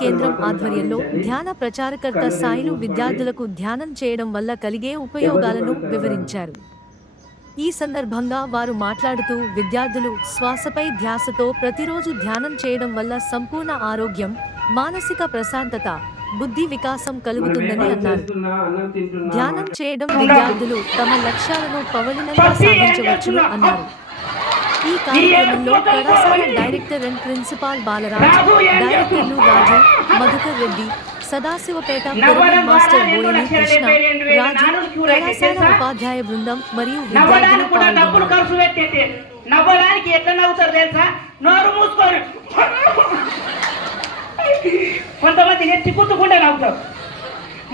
కేంద్రం ఆధ్వర్యంలో ధ్యాన ప్రచారకర్త సాయిలు విద్యార్థులకు ధ్యానం చేయడం వల్ల కలిగే ఉపయోగాలను వివరించారు. ఈ సందర్భంగా వారు మాట్లాడుతూ విద్యార్థులు శ్వాసపై ధ్యాసతో ప్రతిరోజు ధ్యానం చేయడం వల్ల సంపూర్ణ ఆరోగ్యం మానసిక ప్రశాంతత బుద్ధి వికాసం కలుగుతుందని అన్నారు. ధ్యానం చేయడం విద్యార్థులు తమ లక్ష్యాలను పవలినంగా సాధించవచ్చును అన్నారు. ఈ కార్యక్రమంలో కళాశాల డైరెక్టర్ అండ్ ప్రిన్సిపాల్ బాలరాజ్ డైరెక్టర్లు రాజు మధుకర్ రెడ్డి సదాశివపేట మాస్టర్ బోయిని కృష్ణ రాజు కళాశాల ఉపాధ్యాయ బృందం మరియు విద్యార్థులు నవ్వడానికి ఎట్లా నవ్వుతారు తెలుసా? నోరు మూసుకొని కొంతమంది నెత్తి కుట్టుకుంటే నవ్వుతారు.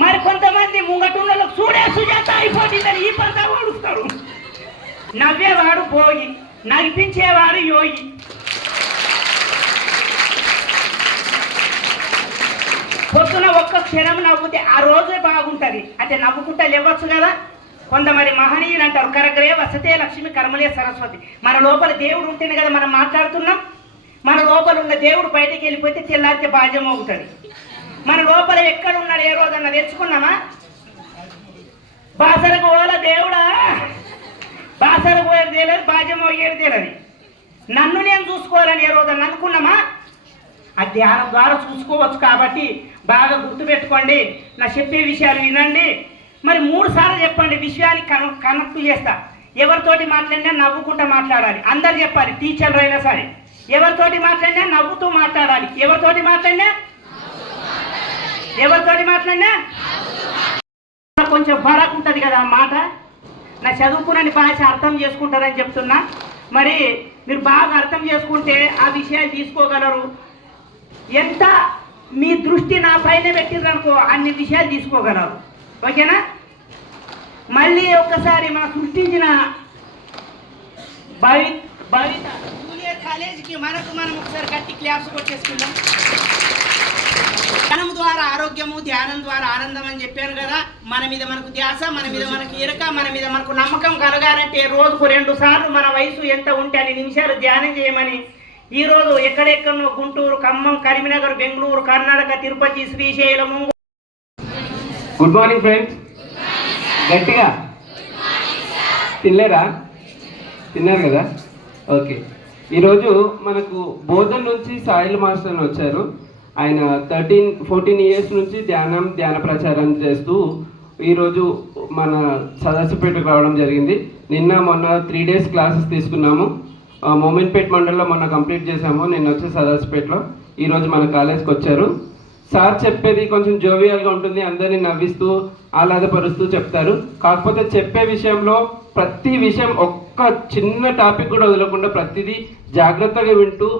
మరి కొంతమంది ముంగటుండలో చూడే సుజాత అయిపోతుందని ఈ పంట ఓడుస్తారు నవ్వేవాడు భోగి నడిపించేవాడు యోగి. పొద్దున ఒక్క క్షణం నవ్వుతే ఆ రోజే బాగుంటుంది. అంటే నవ్వుకుంటే లేవచ్చు కదా? కొంతమంది మహనీయులు అంటారు కరగ్రే వసతే లక్ష్మి కర్మలే సరస్వతి. మన లోపల దేవుడు ఉంటేనే కదా మనం మాట్లాడుతున్నాం. మన లోపల ఉన్న దేవుడు బయటికి వెళ్ళిపోతే తెల్లారితే బాధ్యం అవుతుంది. మన లోపల ఎక్కడ ఉన్నాడు ఏ రోజన్నా తెచ్చుకున్నామా బాసరకు ఓల దేవుడా? బాసర పోయేది తేలేదు బాజ్యం పోయేది తెలియదు. నన్ను నేను చూసుకోవాలని ఏ రోజున అనుకున్నామా? ఆ ధ్యానం ద్వారా చూసుకోవచ్చు కాబట్టి బాగా గుర్తుపెట్టుకోండి. నా చెప్పే విషయాలు వినండి. మరి మూడు సార్లు చెప్పండి విషయాన్ని కన కనెక్ట్ చేస్తా. ఎవరితోటి మాట్లాడినా నవ్వుకుంటూ మాట్లాడాలి. అందరు చెప్పాలి టీచర్లు అయినా సరే. ఎవరితోటి మాట్లాడినా నవ్వుతూ మాట్లాడాలి. ఎవరితోటి మాట్లాడినా? ఎవరితోటి మాట్లాడినా? కొంచెం ఫరక్ ఉంటుంది కదా ఆ మాట. నా చదువుకున్న భాష అర్థం చేసుకుంటారని చెప్తున్నా. మరి మీరు బాగా అర్థం చేసుకుంటే ఆ విషయాలు తీసుకోగలరు. ఎంత మీ దృష్టి నా పైన పెట్టిందనుకో అన్ని విషయాలు తీసుకోగలరు. ఓకేనా? మళ్ళీ ఒక్కసారి మనం సృష్టించిన భవి భవిత జూనియర్ కాలేజీకి మనకు మనం ఒకసారి గట్టి క్లాప్స్ కొట్టేసుకుందాం. ధ్యానం ద్వారా ఆరోగ్యము ధ్యానం ద్వారా ఆనందం అని చెప్పాను కదా. మన మీద మనకు ధ్యాస మన మీద మనకు ఇరక మన మీద మనకు నమ్మకం కలగాలంటే రోజుకు రెండు సార్లు మన వయసు ఎంత ఉంటే అన్ని నిమిషాలు ధ్యానం చేయమని ఈ రోజు ఎక్కడెక్కడో Guntur Khammam Karimnagar Bengaluru Karnataka Tirupati Srisailam good morning friends గట్టిగా? తినలేరా తిన్నారు కదా? ఓకే. ఈరోజు మనకు బోధన్ నుంచి సాయిల్ మాస్టర్ వచ్చారు. ఆయన థర్టీన్ ఫోర్టీన్ ఇయర్స్ నుంచి ధ్యానం ధ్యాన ప్రచారం చేస్తూ ఈరోజు మన సదస్సుపేటకు రావడం జరిగింది. నిన్న మొన్న త్రీ డేస్ క్లాసెస్ తీసుకున్నాము. మోమిన్పేట్ మండలంలో మొన్న కంప్లీట్ చేసాము నిన్న వచ్చి సదస్సుపేటలో ఈరోజు మన కాలేజ్కి వచ్చారు. సార్ చెప్పేది కొంచెం జోవియల్గా ఉంటుంది. అందరినీ నవ్విస్తూ ఆహ్లాదపరుస్తూ చెప్తారు. కాకపోతే చెప్పే విషయంలో ప్రతి విషయం ఒక్క చిన్న టాపిక్ కూడా వదలకుండా ప్రతిదీ జాగ్రత్తగా వింటూ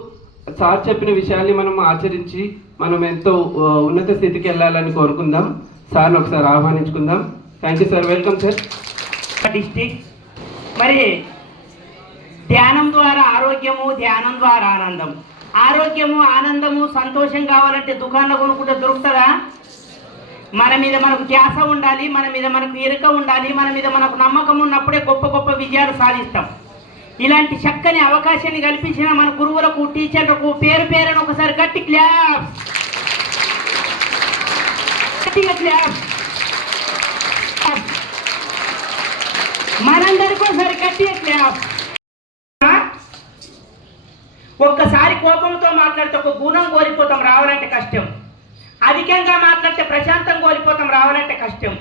సార్ చెప్పిన విషయాల్ని మనం ఆచరించి మనం ఎంతో ఉన్నత స్థితికి వెళ్ళాలని కోరుకుందాం. సార్ని ఒకసారి ఆహ్వానించుకుందాం. Thank you sir welcome sir district. మరి ధ్యానం ద్వారా ఆరోగ్యము ధ్యానం ద్వారా ఆనందం. ఆరోగ్యము ఆనందము సంతోషం కావాలంటే దుకాణంలో కొనుక్కుంటే దొరుకుతుందా? మన మీద మనకు ధ్యాస ఉండాలి మన మీద మనకు ఇరుక ఉండాలి మన మీద మనకు నమ్మకం ఉన్నప్పుడే గొప్ప గొప్ప విజయాలు సాధిస్తాం. ఇలాంటి చక్కని అవకాశాన్ని కల్పించిన మన గురువులకు టీచర్లకు పేరు పేరును ఒకసారి గట్టి క్లాప్స్. గట్టిగా క్లాప్స్. మనందరికీ ఒకసారి గట్టిగా క్లాప్స్. ఒక్కసారి కోపంతో మాట్లాడితే ఒక గుణం కోల్పోతాం రావాలంటే కష్టం. అధికంగా మాట్లాడితే ప్రశాంతం కోల్పోతాం రావాలంటే కష్టం.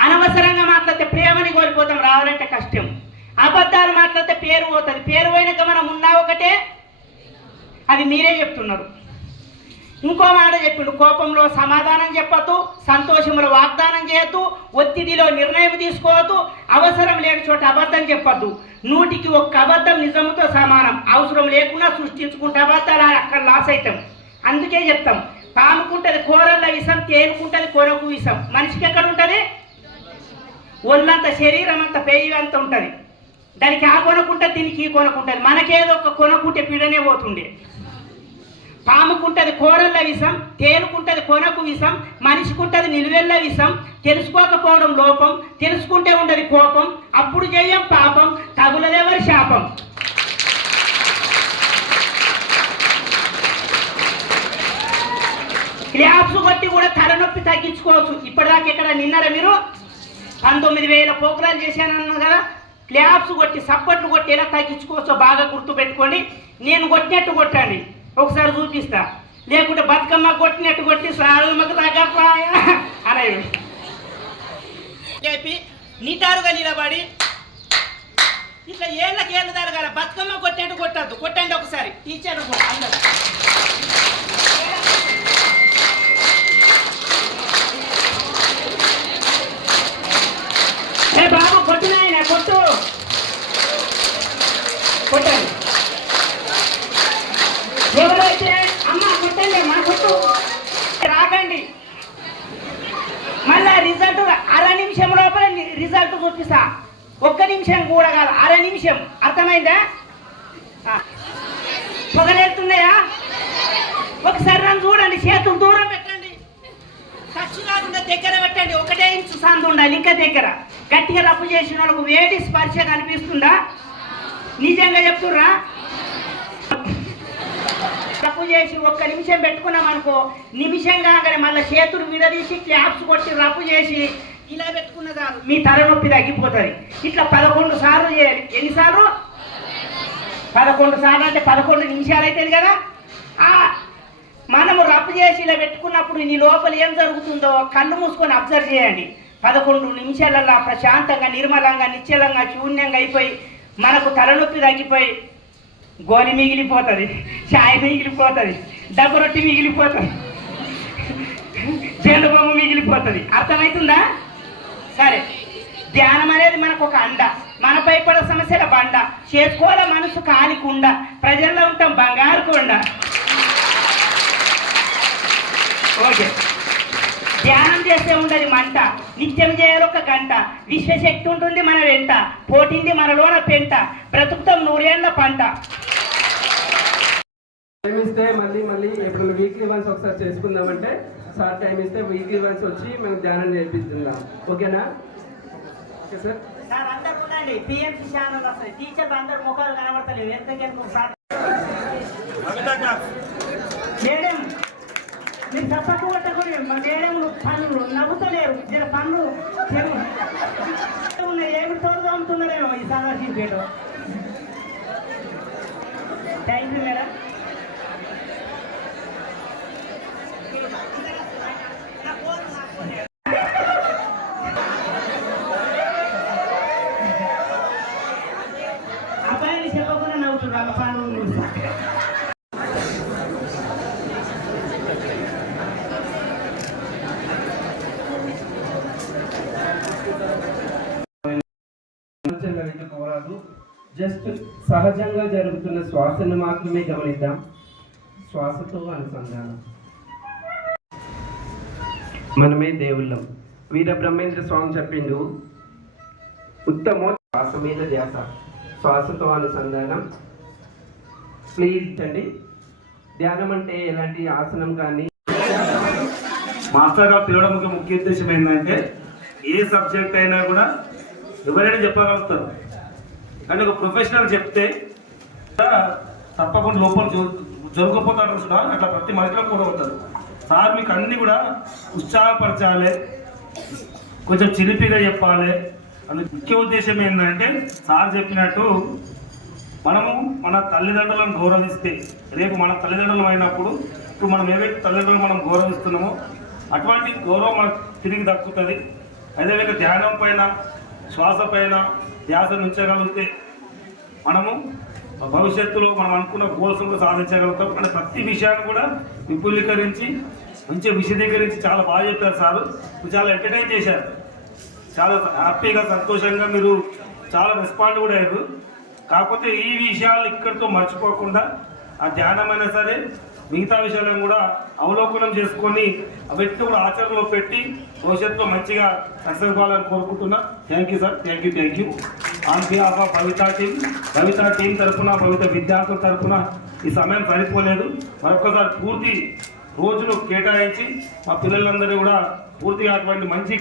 అనవసరంగా మాట్లాడితే ప్రేమని కోల్పోతాం రావాలంటే కష్టం. అబద్ధాలు మాట్లాడితే పేరు పోతుంది. పేరు పోయినాక మనం ఉన్నా ఒకటే. అది మీరే చెప్తున్నారు. ఇంకో మాట చెప్పిండు. కోపంలో సమాధానం చెప్పద్దు సంతోషంలో వాగ్దానం చేయొద్దు ఒత్తిడిలో నిర్ణయం తీసుకోవద్దు అవసరం లేని చోట అబద్ధం చెప్పద్దు. నూటికి ఒక్క అబద్ధం నిజంతో సమానం. అవసరం లేకుండా సృష్టించుకుంటే అబద్ధాలు అక్కడ లాస్ అవుతాం అందుకే చెప్తాం. పాముకుంటది కూరల్లో విషం తేనుకుంటుంది కొరకు విషం. మనిషికి ఎక్కడ ఉంటుంది? ఒళ్ళంత శరీరం అంత పెయ్యి అంత ఉంటుంది. దానికి ఆ కొనకుంటే దీనికి ఈ కొనకుంటుంది మనకేదో ఒక కొనకుంటే పీడనే పోతుండే. పాముకుంటది కూరల్ల విషం తేలుకుంటది కొనకు విషం మనిషికుంటది నిలువెల్ల విషం తెలుసుకోకపోవడం లోపం తెలుసుకుంటే ఉండదు కోపం అప్పుడు చేయం పాపం తగులదెవరి శాపం? క్లాప్స్ కొట్టి కూడా తలనొప్పి తగ్గించుకోవచ్చు. ఇప్పటిదాకా ఇక్కడ నిన్నారా మీరు? పంతొమ్మిది వేల పోకరాలు చేశానన్నాను కదా. క్లాప్స్ కొట్టి సప్పట్లు కొట్టి ఎలా తగ్గించుకోవచ్చో బాగా గుర్తుపెట్టుకోండి. నేను కొట్టినట్టు కొట్టండి. ఒకసారి చూపిస్తా. లేకుంటే బతుకమ్మ కొట్టినట్టు కొట్టి సారమ్మకు తగ్గపాయ అనేవి లేపి నిటారుగా నిలబడి ఇట్లా ఏళ్ళకి ఏళ్ళు తరగాల బతుకమ్మ కొట్టినట్టు కొట్టద్దు. కొట్టండి ఒకసారి. టీచర్ అందరు అందరూ ఏ బాబు కొట్టు నాయన కొట్టు కొట్టండి ఎవరైతే అమ్మ కొట్టండి మా కొట్టు రాకండి మళ్ళా రిజల్ట్ అర నిమిషం లోపల ని- చూపిస్తా ఒక్క నిమిషం కూడా కాదు అర నిమిషం. అర్థమైందా? పొగలేస్తున్నాయా? ఒకసారి నన్ను చూడండి చేతులు దూరం పెట్టండి. టచ్ కాకుండా దగ్గర పెట్టండి. ఒకటే ఇంచు సందు ఉండాలి ఇంకా దగ్గర. గట్టిగా రప్పు చేసిన వాళ్ళకు వేడి స్పర్శ కనిపిస్తుందా? నిజంగా చెప్తుర్రా? తప్పు చేసి ఒక్క నిమిషం పెట్టుకున్నాం అనుకో నిమిషంగా మళ్ళీ చేతులు విడదీసి క్లాప్స్ కొట్టి రప్పు చేసి ఇలా పెట్టుకున్న చాలు మీ తలనొప్పి తగ్గిపోతుంది. ఇట్లా పదకొండు సార్లు చేయాలి. ఎన్నిసార్లు? పదకొండు సార్లు అంటే పదకొండు నిమిషాలు అవుతుంది కదా. మనము రప్పు చేసి ఇలా పెట్టుకున్నప్పుడు నీ లోపల ఏం జరుగుతుందో కళ్ళు మూసుకొని అబ్జర్వ్ చేయండి. పదకొండు నిమిషాలలో ప్రశాంతంగా నిర్మలంగా నిశ్చలంగా శూన్యంగా అయిపోయి మనకు తలనొప్పి తగ్గిపోయి గోని మిగిలిపోతుంది ఛాయ్ మిగిలిపోతుంది డబ్బు రొట్టి మిగిలిపోతుంది జెండుబొమ్మ మిగిలిపోతుంది. అర్థమవుతుందా సరే. ధ్యానం అనేది మనకు ఒక అండ. మనపై కూడా సమస్యల బండ. చేసుకోవాల మనసు కాలికుండ ప్రజల్లో ఉంటాం బంగారు కొండ. ఓకే. ధ్యానం చేస్తే ఉండదు మంట. నిత్యం చేయాలి ఒక గంట. విశ్వశక్తి ఉంటుంది మన వెంట. పోటింది మనలోన పెంట. బ్రతుకుతాం నూరేళ్ళ పంట. మళ్ళీ మళ్ళీ ఇప్పుడు వీక్లీ వన్స్ ఒకసారి చేసుకుందామంటే సార్ టైం ఇస్తే వీక్లీ వన్స్ వచ్చి మేము ధ్యానం నేర్పిస్తున్నాం. ఓకేనా? Okay sir. సార్ అందరు ఉండండి. పిఎంసీ ఛానల్ వస్తాయి టీచర్లు అందరు ముఖాలు కనబడతలేదు ఎంతకెందుకు ఒకసారి మేడం మీరు తప్పకు కొట్టకూడదు మా మేడం పనులు నవ్వుతలేరు. జర పనులు ఏమి తోడుగా ఉంటున్నారేమో ఈ సందర్శించేటో థ్యాంక్ యూ మేడం అబ్బాయిని చెప్పకుండా నవ్వుతున్నారు ఆ పనులు చూసి. ఆలోచనల వెనుక పోరాదు జస్ట్ సహజంగా జరుగుతున్న శ్వాసను మాత్రమే గమనిద్దాం. శ్వాసతో అనుసంధానం. మనమే దేవుళ్ళం. వీర బ్రహ్మేంద్ర స్వామి చెప్పిండు ఉత్తమో శ్వాస మీద ధ్యాస. శ్వాసతో అనుసంధానం. ప్లీజ్ అండి ధ్యానం అంటే ఎలాంటి ఆసనం కానీ? మాస్టర్ గారు పిలవడం ముఖ్య ముఖ్య ఉద్దేశం ఏంటంటే ఏ సబ్జెక్ట్ అయినా కూడా ఎవరైనా చెప్పగలుగుతారు. కానీ ఒక ప్రొఫెషనల్ చెప్తే తప్పకుండా లోపల జరగకపోతాడు కూడా అట్లా ప్రతి మనిషిలో కూడా ఉంటారు సార్ మీకు అన్ని కూడా ఉత్సాహపరచాలి కొంచెం చిలిపిగా చెప్పాలి. అందుకు ముఖ్య ఉద్దేశం ఏంటంటే సార్ చెప్పినట్టు మనము మన తల్లిదండ్రులను గౌరవిస్తే రేపు మన తల్లిదండ్రులు అయినప్పుడు ఇప్పుడు మనం ఏవైతే తల్లిదండ్రులు మనం గౌరవిస్తున్నామో అటువంటి గౌరవం మనకు తిరిగి దక్కుతుంది. అదేవిధంగా ధ్యానం పైన శ్వాస పైన ధ్యాస ఉంచగలిగితే మనము భవిష్యత్తులో మనం అనుకున్న గోల్స్ కూడా సాధించగలుగుతాం. అంటే ప్రతి విషయాన్ని కూడా విపులీకరించి మంచిగా విశదీకరించి చాలా బాగా చెప్పారు సార్. చాలా ఎంటర్టైన్ చేశారు. చాలా హ్యాపీగా సంతోషంగా మీరు చాలా రెస్పాండ్ కూడా అయ్యారు. కాకపోతే ఈ విషయాలు ఇక్కడితో మర్చిపోకుండా ఆ ధ్యానమైనా సరే మిగతా విషయాలను కూడా అవలోకనం చేసుకొని అవన్నీ కూడా ఆచరణలో పెట్టి భవిష్యత్తులో మంచిగా సక్సెస్ కావాలని కోరుకుంటున్నా. Thank you sir thank you thank you on behalf of Bhavita team Bhavita team తరఫున భవిత విద్యార్థుల తరఫున ఈ సమయం సరిపోలేదు. మరొకసారి పూర్తి రోజులు కేటాయించి మా పిల్లలందరూ కూడా పూర్తిగా అటువంటి మంచి